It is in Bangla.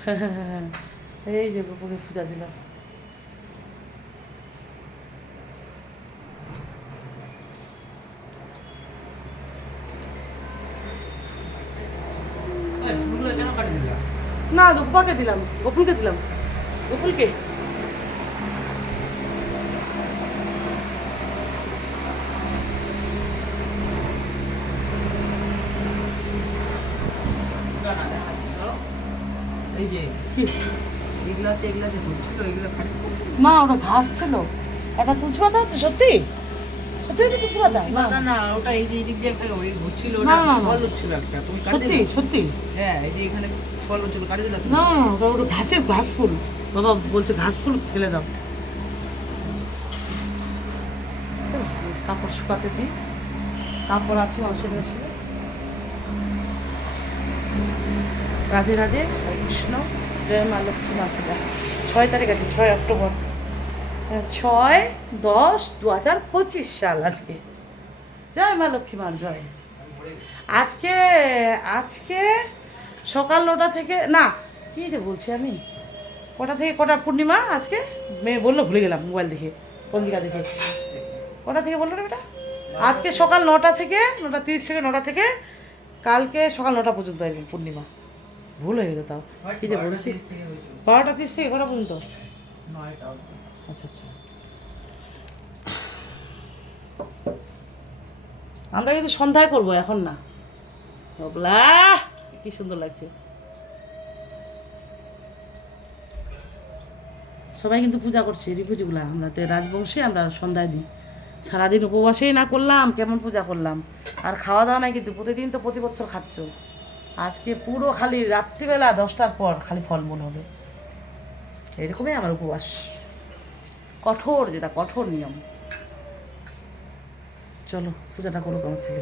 এই যে গোপুকে পূজা দিলাম। না গোপাকে দিলাম, গোপুলকে দিলাম, গোপুলকে। এই যে এগুলাতে ঘুরছিল, এগুলো খালি মা ওটা ঘাস ছিল, একটা তুলসী পাতা হচ্ছে। সত্যি সত্যি এটা তুলসী পাতা? না না না, ওটা এই যে এদিক দিয়ে একটা ওই ঘুরছিল, না, ওটা না, না। ফল হচ্ছিল একটা, তুমি কাটে সত্যি দিলে? সত্যি হ্যাঁ, এই যে এখানে ফল হচ্ছিল, কাটে দিলে তুমি? না, ওটা ওটা ঘাসের ঘাস ফুল। বাবা বলছে ঘাস ফুল ফেলে দাও। কাপড় শুকাতে দিই, কাপড় আছে অসুবিধা আসলে। রাধে রাধে, হরে কৃষ্ণ, জয় মা লক্ষ্মী মাতা। 6 তারিখ আছে, 6 অক্টোবর, 6/10/2025 সাল আজকে। জয় মা লক্ষ্মী মা জয়। আজকে আজকে সকাল 9টা থেকে, না কী যে বলছি আমি, কটা থেকে কটা পূর্ণিমা আজকে? মেয়ে বললো, ভুলে গেলাম মোবাইল দেখে, পঞ্জিকা দেখে। কটা থেকে বললো রে বেটা? আজকে সকাল 9টা থেকে, 9:30 থেকে 9টা থেকে কালকে সকাল 9টা পর্যন্ত একদম পূর্ণিমা। ভুল হয়ে গেলো তাও, কী যে বলছি। 12:30 থেকে কটা পর্যন্ত? আচ্ছা আচ্ছা। আমরা কিন্তু সন্ধ্যায় করবো, এখন না। বাবলা কি সুন্দর লাগছে। সবাই কিন্তু পূজা করছে, রিপুজিগুলা। আমরা তো রাজবংশে আমরা সন্ধ্যায় দিই। সারাদিন উপবাসেই না করলাম, কেমন পূজা করলাম। আর খাওয়া দাওয়া নাই কিন্তু, প্রতিদিন তো প্রতি বছর খাচ্ছ। আজকে পুরো খালি রাত্রিবেলা 10টার পর খালি ফলমূল হবে, এরকমই আমার উপবাস। কঠোর, যেটা কঠোর নিয়ম। চলো পূজাটা করুক আমার ছেলে।